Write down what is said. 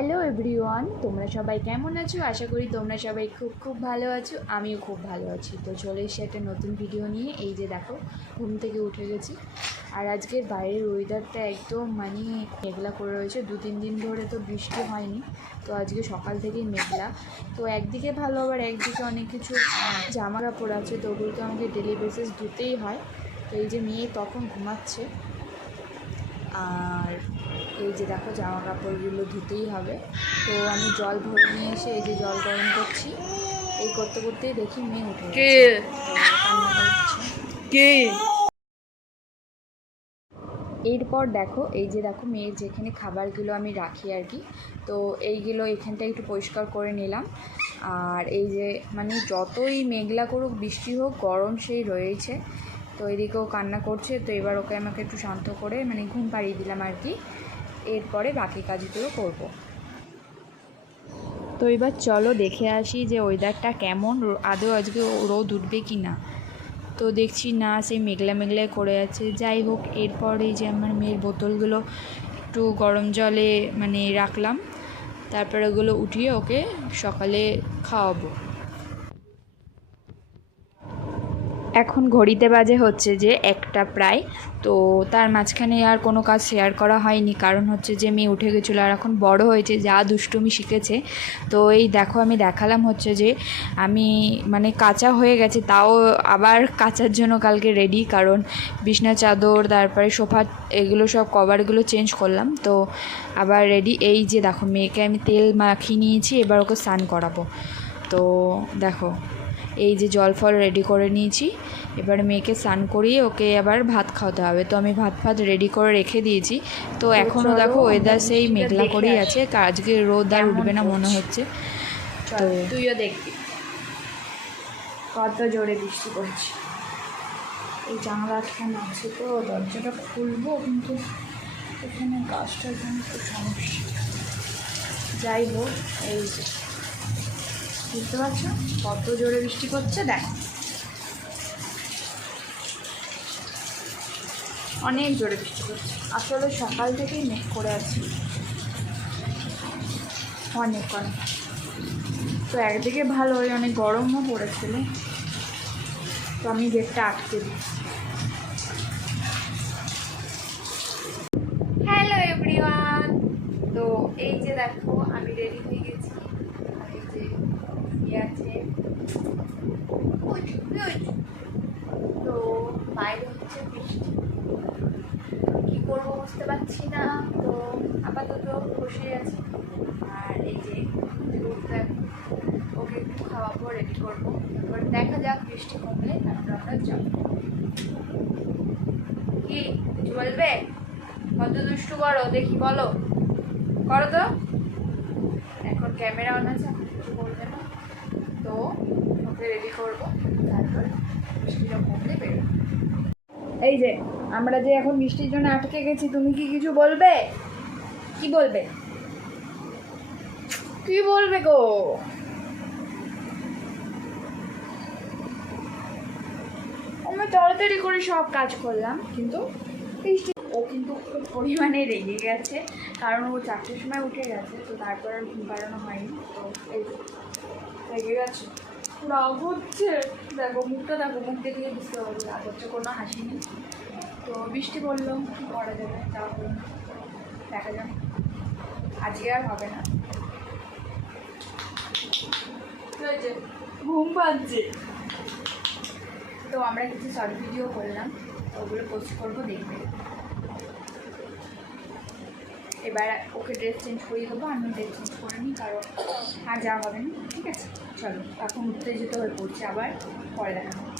Hello everyone, তোমরা সবাই কেমন আছো? আশা করি তোমরা সবাই খুব খুব ভালো আছো। আমিও খুব ভালো আছি। তো চলে এসে একটা নতুন ভিডিও নিয়ে। এই যে দেখো, ঘুম থেকে উঠে গেছি। আর আজকের বাইরের ওয়েদারটা একদম মেঘলা করে রয়েছে। 2-3 দিন ধরে তো বৃষ্টি হয়নি, তো আজকে সকাল থেকেই মেঘলা। তো একদিকে ভালো, আবার একদিকে অনেক কিছু জামা কাপড় আছে, তো ওগুলো তো আমাকে ডেলি বেসিস ধুতেই হয়। তো এই যে মেয়ে তখন ঘুমাচ্ছে, আর এই যে দেখো জামা কাপড়গুলো ধুতেই হবে। তো আমি জল ভরে নিয়ে এসে এই যে জল গরম করছি। এই করতে করতেই দেখি মেয়ে উঠে কান্না করছে। এরপর দেখো, এই যে দেখো মেয়ের যেখানে খাবারগুলো আমি রাখি আর কি, তো এইগুলো এখানটা একটু পরিষ্কার করে নিলাম। আর এই যে যতই মেঘলা করুক, বৃষ্টি হোক, গরম সেই রয়েছে। তো এদিকেও কান্না করছে, তো এবার ওকে আমাকে একটু শান্ত করে ঘুম পাড়িয়ে দিলাম আর কি। এরপরে বাকি কাজগুলো করব। তো এবার চলো দেখে আসি যে ওয়েদারটা কেমন, আদৌ আজকে রোদ উঠবে কি না। তো দেখছি না, সেই মেঘলা মেঘলা করে আছে। যাই হোক, এরপর এই যে আমার মেয়ের বোতলগুলো একটু গরম জলে রাখলাম, তারপরে ওগুলো উঠিয়ে ওকে সকালে খাওয়াবো। এখন ঘড়িতে বাজে হচ্ছে যে 1টা প্রায়। তো তার মাঝখানে আর কোনো কাজ শেয়ার করা হয়নি, কারণ হচ্ছে যে মেয়ে উঠে গেছিলো আর এখন বড় হয়েছে, যা দুষ্টুমি শিখেছে। তো এই দেখো আমি দেখালাম হচ্ছে যে আমি কাঁচা হয়ে গেছে, তাও আবার কাচার জন্য কালকে রেডি, কারণ বিছনা চাদর, তারপরে সোফা, এগুলো সব কভারগুলো চেঞ্জ করলাম, তো আবার রেডি। এই যে দেখো মেয়েকে আমি তেল মাখিয়ে নিয়েছি, এবার ওকে স্নান করাবো। তো দেখো এই যে জল ফল রেডি করে নিয়েছি, এবার মেয়েকে স্নান করিয়ে ওকে আবার ভাত খাওয়াতে হবে। তো আমি ভাত রেডি করে রেখে দিয়েছি। তো এখনও দেখো ওয়েদার সেই মেঘলা করেই আছে, আজকে রোদ আর উঠবে না মনে হচ্ছে। তো তুইও দেখবি কত জোরে বৃষ্টি পড়ছে। এই জানলা আটকানো আছে, তো দরজাটা খুলবো, কিন্তু এখানে গাছটার জন্য একটু সমস্যা। যাই হোক, এই যে বুঝতে পারছো কত জোরে বৃষ্টি পড়ছে, দেখো অনেক জোরে বৃষ্টি পড়ছে। আসলে সকাল থেকেই মেঘ করে আছি অনেক। তো একদিকে ভালো, অনেক গরমও পড়েছিল, তো আমি গেটটা আটকে দিই। হ্যালো এভরিওয়ান, তো এই যে দেখো আমি রেডি হয়ে গেছি। আর এই যে আছে, তো বাইরে হচ্ছে বৃষ্টি, কী করবো বুঝতে পারছি না। তো আপাতত বসে আছি। আর এই যে ওকে একটু খাওয়াবো, রেডি করবো, তারপর দেখা যাক বৃষ্টি কমলে তারপর আমরা যাবো। কি কিছু বলবে? কত দুষ্টু করো দেখি, বলো, করো তো। এখন ক্যামেরা অন আছে, কিছু বলবে না। তো ওকে রেডি করবো, তারপর বৃষ্টিটা কমলে বেরোবো। এই যে আমরা যে এখন বৃষ্টির জন্য আটকে গেছি, তুমি কি কিছু বলবে? কি বলবে? কি বলবে গো? আমি তাড়াতাড়ি করে সব কাজ করলাম, কিন্তু ও কিন্তু খুব পরিমাণে রেগে গেছে, কারণ ও 4টের সময় উঠে গেছে, তো তারপর আর ঘুম পাড়ানো হয়নি। তো এই রেগে গেছে, রাগ হচ্ছে। দেখো মুখটা, দেখো মুখ দেখলে বুঝতে পারবো রাগ হচ্ছে, কোনো হাসি নেই। তো বৃষ্টি পড়লো, কী করা যাবে, তা হলো, দেখা যাক, আজকে আর হবে না। ঘুম পাচ্ছে। তো আমরা কিছু শর্ট ভিডিও করলাম, ওগুলো পোস্ট করবো, দেখবে। এবার ওকে ড্রেস চেঞ্জ করিয়ে দেবো, আমি ড্রেস চেঞ্জ করে নিই, কারণ আর যাওয়া হবে না। ঠিক আছে, চলো এখন উত্তেজিত হয়ে পড়ছে, আবার পরে দেখা হবে।